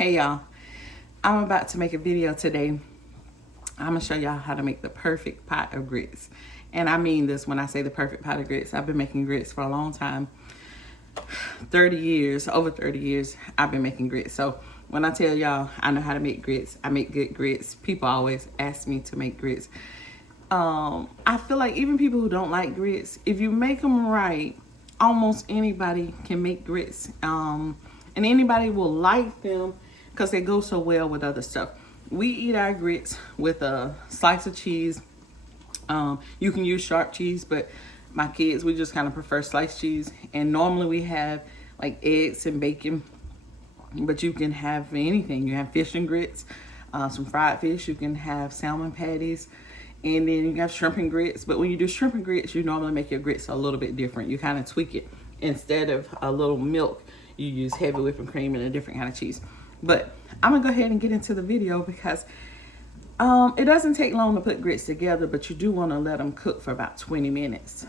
Hey y'all, I'm about to make a video today. I'm gonna show y'all how to make the perfect pot of grits. And I mean this when I say the perfect pot of grits. I've been making grits for a long time. 30 years, over 30 years, I've been making grits. So when I tell y'all I know how to make grits, I make good grits. People always ask me to make grits. I feel like even people who don't like grits, if you make them right, almost anybody can make grits. And anybody will like them because they go so well with other stuff. We eat our grits with a slice of cheese. You can use sharp cheese, but my kids, we just kind of prefer sliced cheese. And normally we have like eggs and bacon, but you can have anything. You have fish and grits, some fried fish. You can have salmon patties, and then you have shrimp and grits. But when you do shrimp and grits, you normally make your grits a little bit different. You kind of tweak it. Instead of a little milk, you use heavy whipping cream and a different kind of cheese. But I'm gonna go ahead and get into the video because it doesn't take long to put grits together, but you do want to let them cook for about 20 minutes.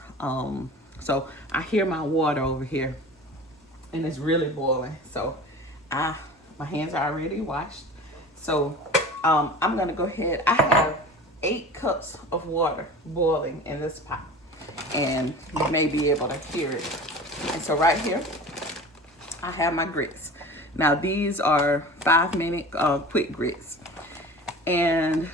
So I hear my water over here and it's really boiling. So my hands are already washed. So I'm gonna go ahead. I have 8 cups of water boiling in this pot, and you may be able to hear it. And so right here, I have my grits. Now these are 5-minute quick grits, but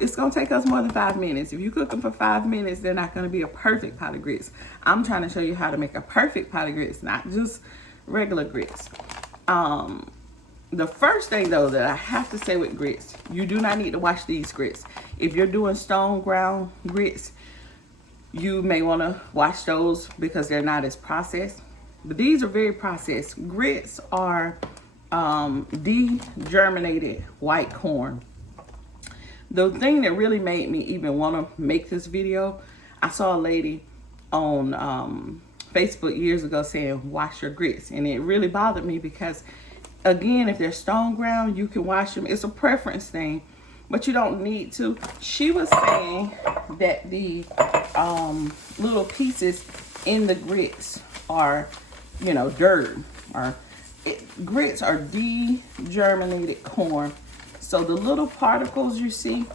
it's gonna take us more than 5 minutes. If you cook them for 5 minutes, they're not gonna be a perfect pot of grits. I'm trying to show you how to make a perfect pot of grits, not just regular grits. The first thing though that I have to say with grits, you do not need to wash these grits. If you're doing stone ground grits, you may want to wash those because they're not as processed. But these are very processed. Grits are degerminated white corn. The thing that really made me even want to make this video, I saw a lady on Facebook years ago saying wash your grits, and it really bothered me because, again, if they're stone ground, you can wash them. It's a preference thing, but you don't need to. She was saying that the little pieces in the grits are, dirt. Grits are degerminated corn. So the little particles you see,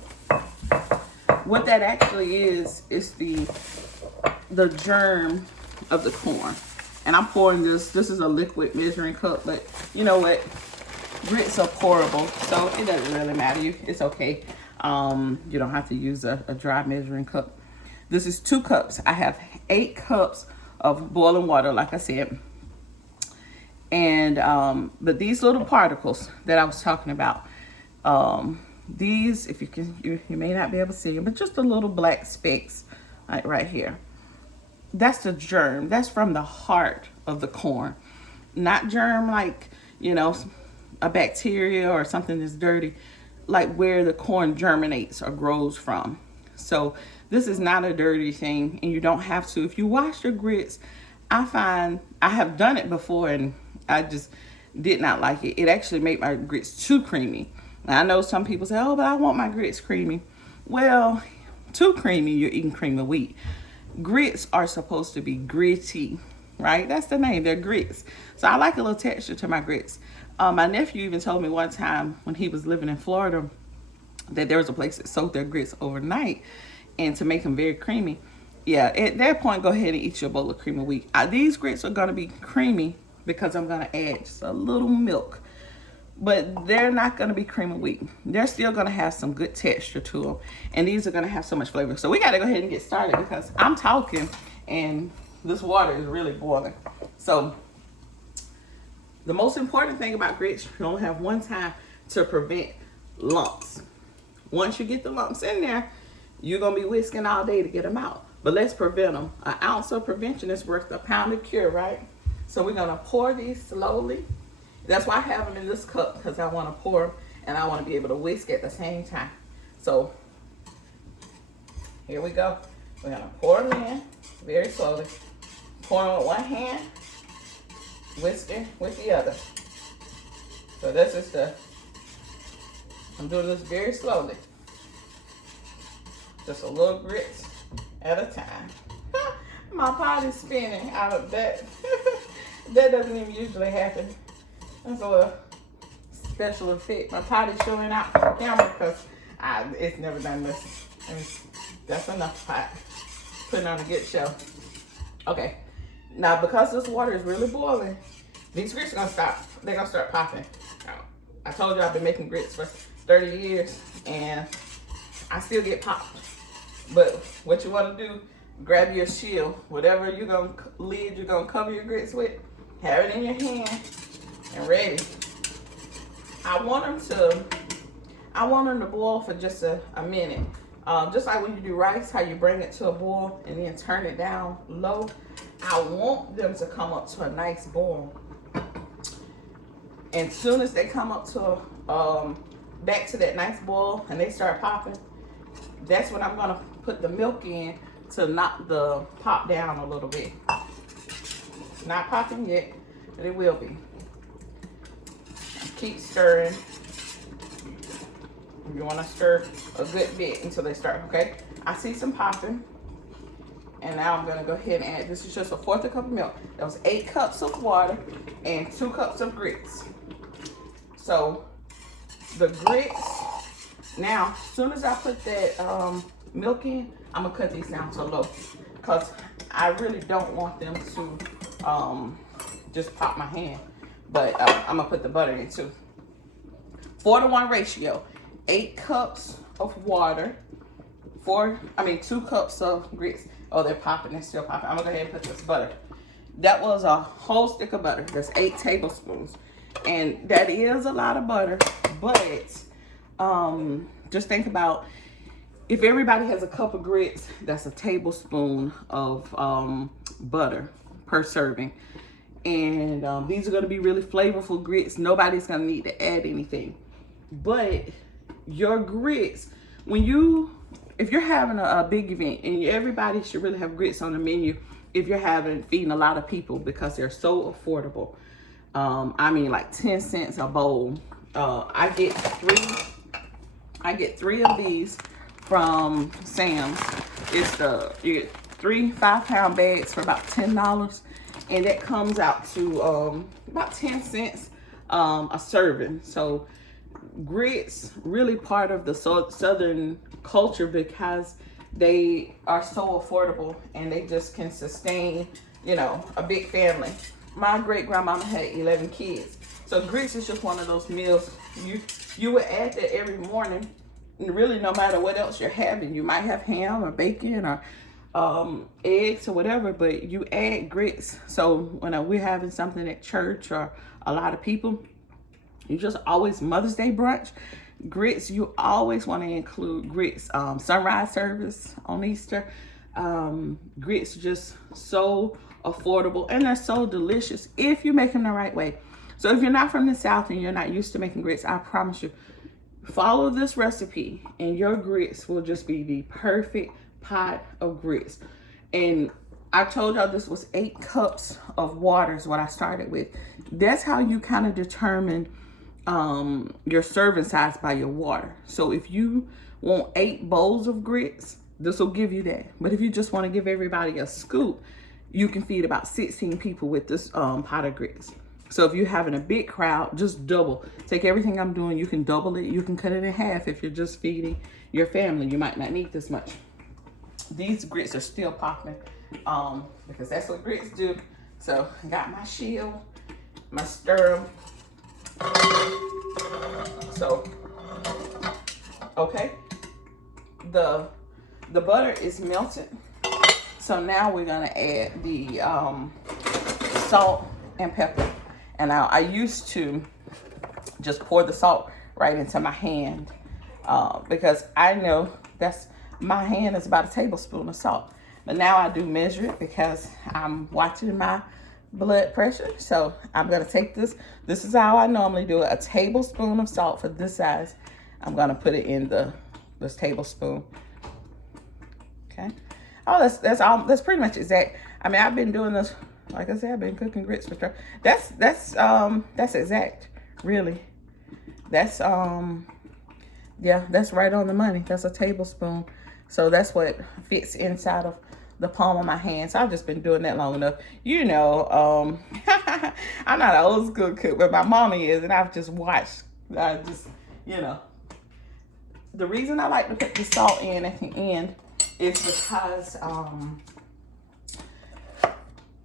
what that actually is the germ of the corn. And I'm pouring this is a liquid measuring cup, but you know what? Grits are pourable, so it doesn't really matter. It's okay. You don't have to use a dry measuring cup. This is 2 cups. I have 8 cups of boiling water, like I said. And but these little particles that I was talking about, these, if you may not be able to see them, but just the little black specks, like right here. That's the germ. That's from the heart of the corn. Not germ like, a bacteria or something that's dirty, like where the corn germinates or grows from. So this is not a dirty thing, and you don't have to. If you wash your grits, I find, I have done it before and I just did not like it. It actually made my grits too creamy. Now, I know some people say, oh, but I want my grits creamy. Well, too creamy, you're eating cream of wheat. Grits are supposed to be gritty, right? That's the name, they're grits. So I like a little texture to my grits. My nephew even told me one time when he was living in Florida that there was a place that soaked their grits overnight and to make them very creamy. Yeah, at that point, go ahead and eat your bowl of cream of wheat. These grits are gonna be creamy because I'm gonna add just a little milk, but they're not gonna be cream of wheat. They're still gonna have some good texture to them, and these are gonna have so much flavor. So we gotta go ahead and get started because I'm talking and this water is really boiling. So the most important thing about grits, you only have one time to prevent lumps. Once you get the lumps in there, you're gonna be whisking all day to get them out. But let's prevent them. An ounce of prevention is worth a pound of cure, right? So we're gonna pour these slowly. That's why I have them in this cup, because I wanna pour them and I wanna be able to whisk at the same time. So here we go. We're gonna pour them in very slowly. Pour them with one hand, whisking with the other. So this is I'm doing this very slowly. Just a little grits at a time. My pot is spinning out of that. That doesn't even usually happen. That's a little special effect. My pot is showing out for the camera because it's never done this. And that's enough pot. Putting on a good show. Okay. Now, because this water is really boiling, these grits are going to stop. They're going to start popping. I told you I've been making grits for 30 years, and I still get popped. But what you want to do, grab your shield, whatever lid you're going to cover your grits with, have it in your hand and ready. I want them to boil for just a minute. Just like when you do rice, how you bring it to a boil and then turn it down low. I want them to come up to a nice boil. And soon as they come up to back to that nice boil and they start popping, that's when I'm gonna put the milk in to knock the pop down a little bit. It's not popping yet, but it will be. Keep stirring. You want to stir a good bit until they start, okay? I see some popping. And now I'm going to go ahead and add, this is just a 1/4 cup of milk. That was 8 cups of water and 2 cups of grits. So the grits, now, as soon as I put that milk in, I'm going to cut these down to low. Because I really don't want them to just pop my hand. But I'm going to put the butter in too. 4-to-1 ratio. 8 cups of water, 2 cups of grits. Oh, they're popping, they're still popping. I'm gonna go ahead and put this butter. That was a whole stick of butter. That's 8 tablespoons. And that is a lot of butter, but just think about if everybody has a cup of grits, that's a tablespoon of butter per serving. And these are gonna be really flavorful grits. Nobody's gonna need to add anything. But your grits, if you're having a big event, and everybody should really have grits on the menu if you're feeding a lot of people because they're so affordable. I mean, like 10 cents a bowl. I get three of these from Sam's. You get 3 5-pound bags for about $10, and that comes out to about 10 cents a serving. So grits really part of the southern culture because they are so affordable and they just can sustain, a big family. My great grandmama had 11 kids, so grits is just one of those meals you would add that every morning. And really, no matter what else you're having, you might have ham or bacon or eggs or whatever, but you add grits. So when we're having something at church or a lot of people, you just always, Mother's Day brunch, grits, you always want to include grits. Sunrise service on Easter, grits just so affordable and they're so delicious if you make them the right way. So if you're not from the South and you're not used to making grits, I promise you, follow this recipe and your grits will just be the perfect pot of grits. And I told y'all this was 8 cups of water is what I started with. That's how you kind of determine your serving size by your water. So if you want 8 bowls of grits, this will give you that. But if you just want to give everybody a scoop, you can feed about 16 people with this pot of grits. So if you're having a big crowd, just double. Take everything I'm doing, you can double it. You can cut it in half if you're just feeding your family. You might not need this much. These grits are still popping because that's what grits do. So I got my shield, my stir. So, okay, the butter is melted. So now we're gonna add the salt and pepper. And I used to just pour the salt right into my hand because I know my hand is about a tablespoon of salt. But now I do measure it because I'm watching my blood pressure. So I'm gonna take this. This is how I normally do it. A tablespoon of salt for this size. I'm gonna put it in this tablespoon. Okay. Oh, that's pretty much exact. I mean, I've been doing this. Like I said, I've been cooking grits for sure. That's exact, really. That's yeah, that's right on the money. That's a tablespoon. So that's what fits inside of the palm of my hand. So I've just been doing that long enough. I'm not an old school cook, but my mommy is, and I've just watched I just, you know. The reason I like to put the salt in at the end is because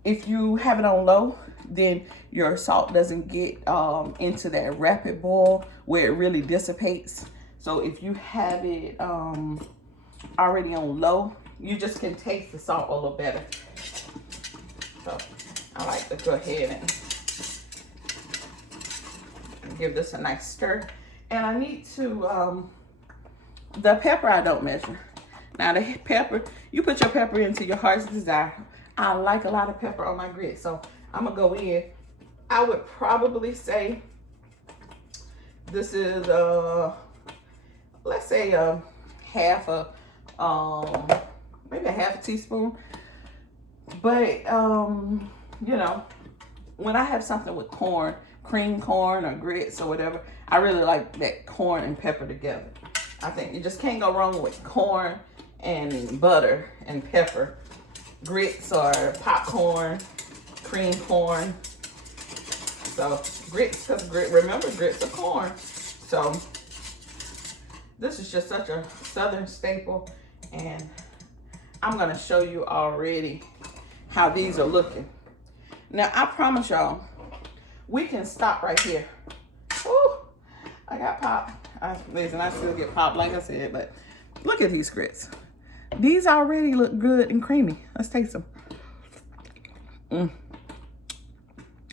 if you have it on low, then your salt doesn't get into that rapid boil where it really dissipates. So if you have it already on low, you just can taste the salt a little better. So I like to go ahead and give this a nice stir. And I need to, the pepper I don't measure. Now the pepper, you put your pepper into your heart's desire. I like a lot of pepper on my grits, so I'm gonna go in. I would probably say this is let's say maybe a half a teaspoon. But you know, when I have something with corn, cream corn or grits or whatever, I really like that corn and pepper together. I think you just can't go wrong with corn and butter and pepper. Grits or popcorn, cream corn. So grits, because remember, grits are corn. So this is just such a Southern staple, and I'm gonna show you already how these are looking. Now I promise y'all, we can stop right here. Ooh, I got popped. Listen, I still get popped like I said, but look at these grits. These already look good and creamy. Let's taste them.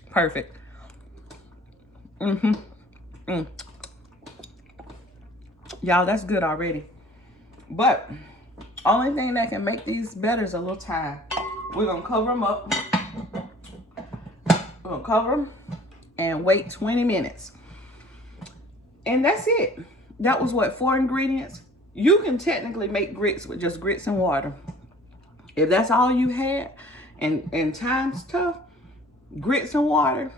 Perfect. Y'all, that's good already. But only thing that can make these better is a little time. We're gonna cover them up. We're gonna cover them and wait 20 minutes. And that's it. That was what, 4 ingredients? You can technically make grits with just grits and water. If that's all you had and time's tough, grits and water,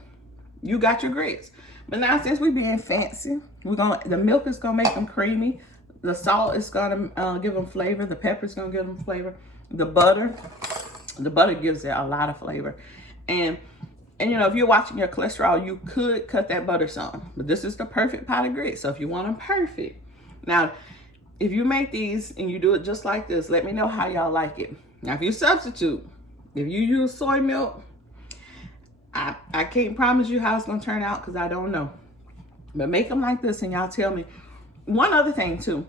you got your grits. But now since we're being fancy, the milk is gonna make them creamy. The salt is gonna give them flavor. The pepper is gonna give them flavor. The butter gives it a lot of flavor. And you know, if you're watching your cholesterol, you could cut that butter some. But this is the perfect pot of grits. So if you want them perfect. Now, if you make these and you do it just like this, let me know how y'all like it. Now, if you substitute, if you use soy milk, I can't promise you how it's gonna turn out because I don't know. But make them like this and y'all tell me. One other thing too,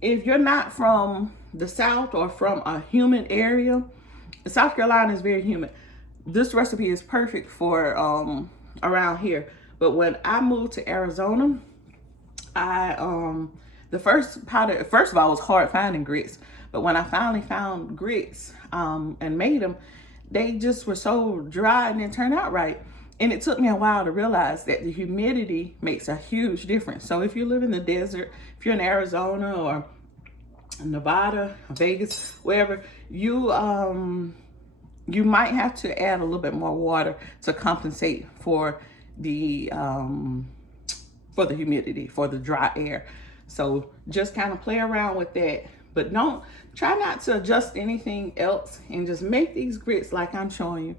if you're not from the South or from a humid area, South Carolina is very humid. This recipe is perfect for around here. But when I moved to Arizona, first of all, it was hard finding grits. But when I finally found grits and made them, they just were so dry and didn't turn out right. And it took me a while to realize that the humidity makes a huge difference. So if you live in the desert, if you're in Arizona or Nevada, Vegas, wherever, you might have to add a little bit more water to compensate for the humidity, for the dry air. So just kind of play around with that, but try not to adjust anything else and just make these grits like I'm showing you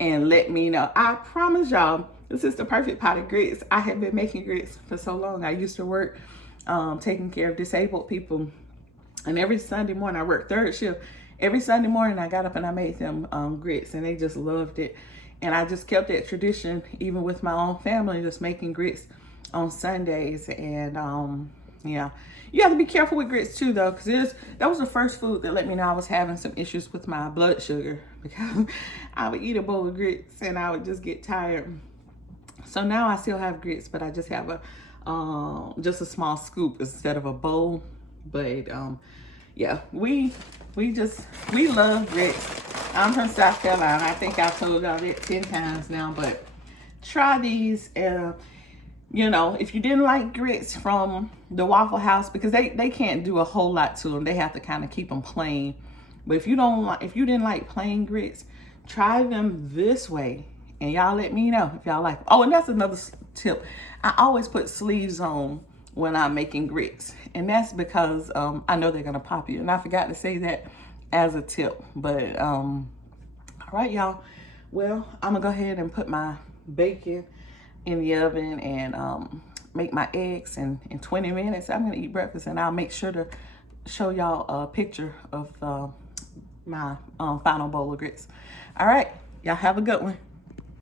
and let me know. I promise y'all, this is the perfect pot of grits. I have been making grits for so long. I used to work taking care of disabled people, and every Sunday morning, I worked third shift. Every Sunday morning, I got up and I made them grits, and they just loved it. And I just kept that tradition, even with my own family, just making grits on Sundays. And yeah, you have to be careful with grits too, though, because that was the first food that let me know I was having some issues with my blood sugar, because I would eat a bowl of grits and I would just get tired. So now I still have grits, but I just have just a small scoop instead of a bowl. But yeah, we love grits. I'm from South Carolina. I think I've told y'all that 10 times now, but try these. You know, if you didn't like grits from the Waffle House, because they can't do a whole lot to them. They have to kind of keep them plain. But if you didn't like plain grits, try them this way. And y'all let me know if y'all like them. Oh, and that's another tip. I always put sleeves on when I'm making grits. And that's because I know they're going to pop you. And I forgot to say that as a tip. But, all right, y'all. Well, I'm going to go ahead and put my bacon in the oven, and make my eggs in 20 minutes. I'm gonna eat breakfast, and I'll make sure to show y'all a picture of my final bowl of grits. All right, y'all have a good one.